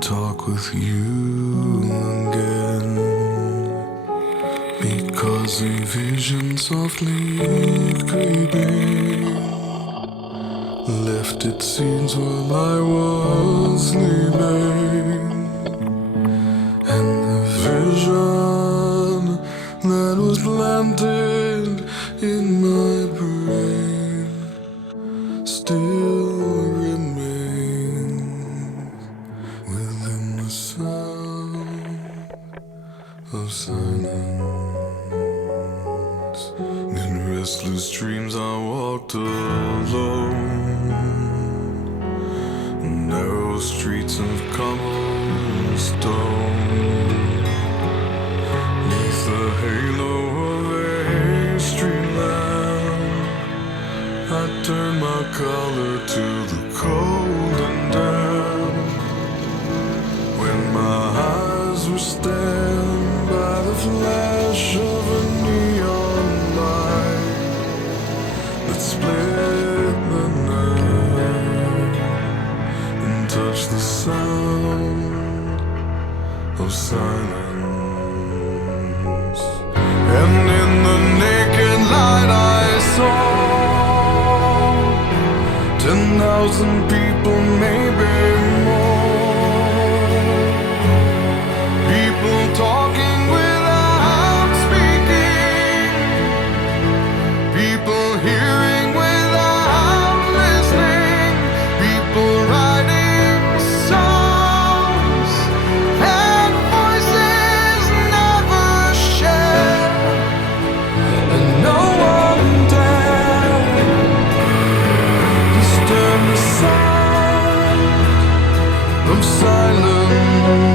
talk with you again, because a vision softly creeping left its scenes while I was sleeping, and the vision that was planted in my brain still remains within the sound of silence. In restless dreams I walked alone, narrow streets of cobblestone, neath the halo of a street lamp. I turned my collar to the cold and damp, when my eyes were stabbed by the flash of a neon light that split the night and touched the sound of silence. And in the naked light I saw 10,000 people, maybe more. People talking without speaking, people hearing without listening, people writing songs and voices never shared, and no one dared disturb the sound of silence.